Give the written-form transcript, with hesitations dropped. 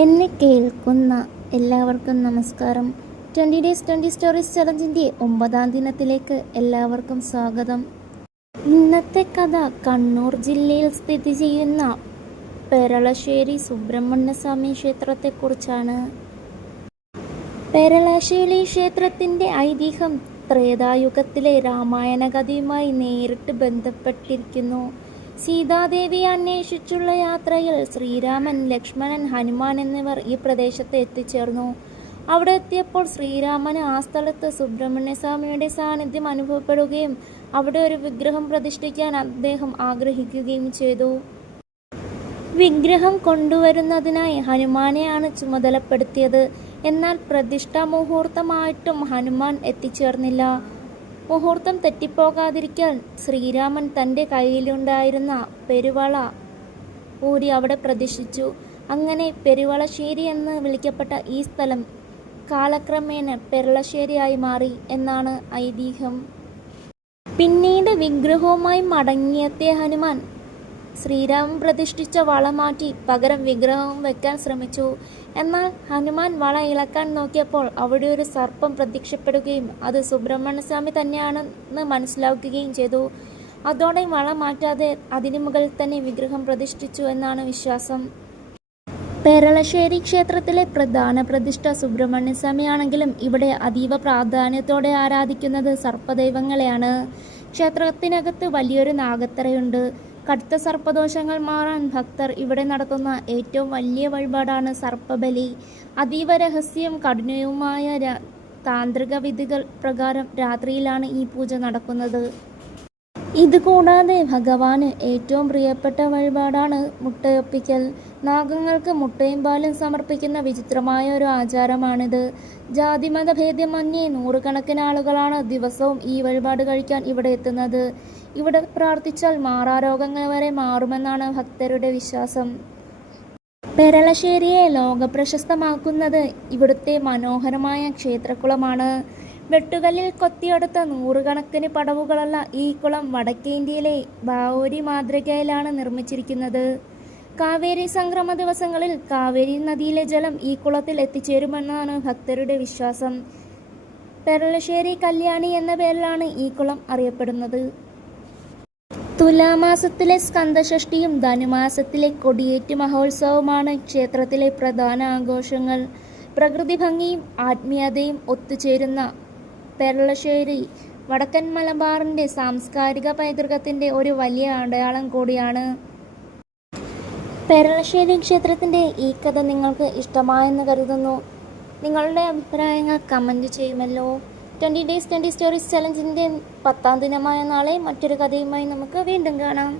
എന്നെ കേൾക്കുന്ന എല്ലാവർക്കും നമസ്കാരം. 20 ഡേയ്സ് 20 സ്റ്റോറീസ് ചലഞ്ചിൻ്റെ 9ാം ദിനത്തിലേക്ക് എല്ലാവർക്കും സ്വാഗതം. ഇന്നത്തെ കഥ കണ്ണൂർ ജില്ലയിൽ സ്ഥിതി ചെയ്യുന്ന പെരളശ്ശേരി സുബ്രഹ്മണ്യസ്വാമി ക്ഷേത്രത്തെക്കുറിച്ചാണ്. പെരളശ്ശേരി ക്ഷേത്രത്തിൻ്റെ ഐതിഹ്യം ത്രേതായുഗത്തിലെ രാമായണ കഥയുമായി നേരിട്ട് ബന്ധപ്പെട്ടിരിക്കുന്നു. സീതാദേവിയെ അന്വേഷിച്ചുള്ള യാത്രയിൽ ശ്രീരാമൻ, ലക്ഷ്മണൻ, ഹനുമാൻ എന്നിവർ ഈ പ്രദേശത്ത് എത്തിച്ചേർന്നു. അവിടെ എത്തിയപ്പോൾ ശ്രീരാമന് ആ സ്ഥലത്ത് സുബ്രഹ്മണ്യസ്വാമിയുടെ സാന്നിധ്യം അനുഭവപ്പെടുകയും അവിടെ ഒരു വിഗ്രഹം പ്രതിഷ്ഠിക്കാൻ അദ്ദേഹം ആഗ്രഹിക്കുകയും ചെയ്തു. വിഗ്രഹം കൊണ്ടുവരുന്നതിനായി ഹനുമാനെയാണ് ചുമതലപ്പെടുത്തിയത്. എന്നാൽ പ്രതിഷ്ഠാ മുഹൂർത്തമായിട്ടും ഹനുമാൻ എത്തിച്ചേർന്നില്ല. മുഹൂർത്തം തെറ്റിപ്പോകാതിരിക്കാൻ ശ്രീരാമൻ തൻ്റെ കയ്യിലുണ്ടായിരുന്ന പെരുവള ഊരി അവിടെ പ്രതിഷ്ഠിച്ചു. അങ്ങനെ പെരുവളശ്ശേരി എന്ന് വിളിക്കപ്പെട്ട ഈ സ്ഥലം കാലക്രമേണ പെരളശ്ശേരിയായി മാറി എന്നാണ് ഐതിഹ്യം. പിന്നീട് വിഗ്രഹവുമായി മടങ്ങിയെത്തിയ ഹനുമാൻ ശ്രീരാമൻ പ്രതിഷ്ഠിച്ച വള മാറ്റി പകരം വിഗ്രഹം വെക്കാൻ ശ്രമിച്ചു. എന്നാൽ ഹനുമാൻ വള ഇളക്കാൻ നോക്കിയപ്പോൾ അവിടെ ഒരു സർപ്പം പ്രത്യക്ഷപ്പെടുകയും അത് സുബ്രഹ്മണ്യസ്വാമി തന്നെയാണെന്ന് മനസ്സിലാക്കുകയും ചെയ്തു. അതോടെ വള മാറ്റാതെ അതിനു മുകളിൽ തന്നെ വിഗ്രഹം പ്രതിഷ്ഠിച്ചു എന്നാണ് വിശ്വാസം. പെരളശ്ശേരി ക്ഷേത്രത്തിലെ പ്രധാന പ്രതിഷ്ഠ സുബ്രഹ്മണ്യസ്വാമിയാണെങ്കിലും ഇവിടെ അതീവ പ്രാധാന്യത്തോടെ ആരാധിക്കുന്നത് സർപ്പദൈവങ്ങളെയാണ്. ക്ഷേത്രത്തിനകത്ത് വലിയൊരു നാഗത്തറയുണ്ട്. കടുത്ത സർപ്പദോഷങ്ങൾ മാറാൻ ഭക്തർ ഇവിടെ നടത്തുന്ന ഏറ്റവും വലിയ വഴിപാടാണ് സർപ്പബലി. അതീവ രഹസ്യവും കഠിനവുമായ താന്ത്രിക വിധികൾ പ്രകാരം രാത്രിയിലാണ് ഈ പൂജ നടക്കുന്നത്. ഇതുകൂടാതെ ഭഗവാന് ഏറ്റവും പ്രിയപ്പെട്ട വഴിപാടാണ് മുട്ടയൊപ്പിക്കൽ. നാഗങ്ങൾക്ക് മുട്ടയും പാലും സമർപ്പിക്കുന്ന വിചിത്രമായ ഒരു ആചാരമാണിത്. ജാതിമത ഭേദമന്യേ നൂറുകണക്കിന് ആളുകളാണ് ദിവസവും ഈ വഴിപാട് കഴിക്കാൻ ഇവിടെ എത്തുന്നത്. ഇവിടെ പ്രാർത്ഥിച്ചാൽ മാറാരോഗങ്ങൾ വരെ മാറുമെന്നാണ് ഭക്തരുടെ വിശ്വാസം. പെരളശ്ശേരിയെ ലോകപ്രശസ്തമാക്കുന്നത് ഇവിടുത്തെ മനോഹരമായ ക്ഷേത്രക്കുളമാണ്. വെട്ടുകല്ലിൽ കൊത്തിയെടുത്ത നൂറുകണക്കിന് പടവുകളുള്ള ഈ കുളം വടക്കേ ഇന്ത്യയിലെ ബാവോരി മാതൃകയിലാണ് നിർമ്മിച്ചിരിക്കുന്നത്. കാവേരി സംക്രമ ദിവസങ്ങളിൽ കാവേരി നദിയിലെ ജലം ഈ കുളത്തിൽ എത്തിച്ചേരുമെന്നാണ് ഭക്തരുടെ വിശ്വാസം. പെരളശ്ശേരി കല്യാണി എന്ന പേരിലാണ് ഈ കുളം അറിയപ്പെടുന്നത്. തുലാമാസത്തിലെ സ്കന്ദഷഷ്ഠിയും ധനുമാസത്തിലെ കൊടിയേറ്റ് മഹോത്സവവുമാണ് ക്ഷേത്രത്തിലെ പ്രധാന ആഘോഷങ്ങൾ. പ്രകൃതി ഭംഗിയും ആത്മീയതയും ഒത്തുചേരുന്ന പെരളശ്ശേരി വടക്കൻ മലബാറിൻ്റെ സാംസ്കാരിക പൈതൃകത്തിൻ്റെ ഒരു വലിയ അടയാളം കൂടിയാണ്. പെരളശ്ശേരി ക്ഷേത്രത്തിൻ്റെ ഈ കഥ നിങ്ങൾക്ക് ഇഷ്ടമായെന്ന് കരുതുന്നു. നിങ്ങളുടെ അഭിപ്രായങ്ങൾ കമൻറ്റ് ചെയ്യുമല്ലോ. 20 ഡേയ്സ് 20 സ്റ്റോറീസ് ചലഞ്ചിൻ്റെ 10ാം ദിനമായ നാളെ മറ്റൊരു കഥയുമായി നമുക്ക് വീണ്ടും കാണാം.